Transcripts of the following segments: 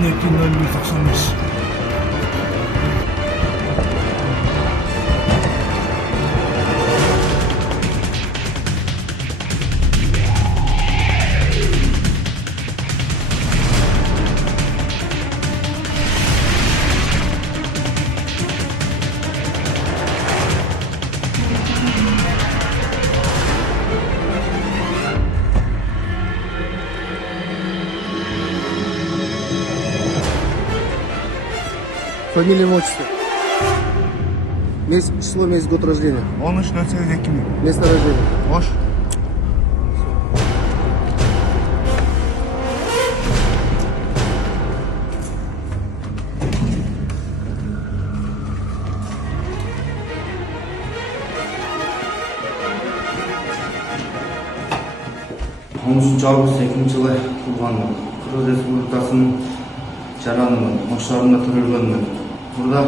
12.00.95. Фамилия, имя, отчество. Месяц, число, месяц, год рождения. 13.08.2000. Место рождения. Ош. август 2002 жылы туылғанмын. Қырғыз Республикасының жаранымын, Оңшарында төрөлгөнмүн. Burada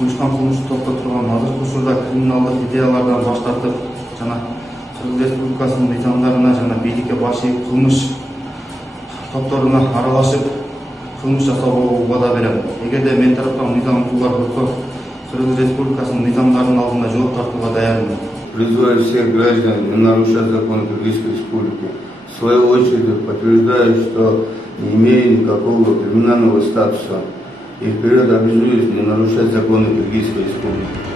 uyuşkan кылмыштык топто турган азыркы учурда криминалдык идеялардан баш тартып, жана Кыргыз Республикасынын мыйзамдарына жана бийликке баш ийип кылмыш топторуна аралашып, кылмыш жасоого убада берем. Эгерде мен тараптан мыйзам бузуулар болсо, Кыргыз Республикасынын мыйзамдарынын алдында жооп тартууга даярмын. Призываю всех граждан не нарушать законы Кыргызской Республики. В свою очередь подтверждаю, что не имею никакого криминального статуса и вперед обязуюсь не нарушать законы Кыргызской Республики.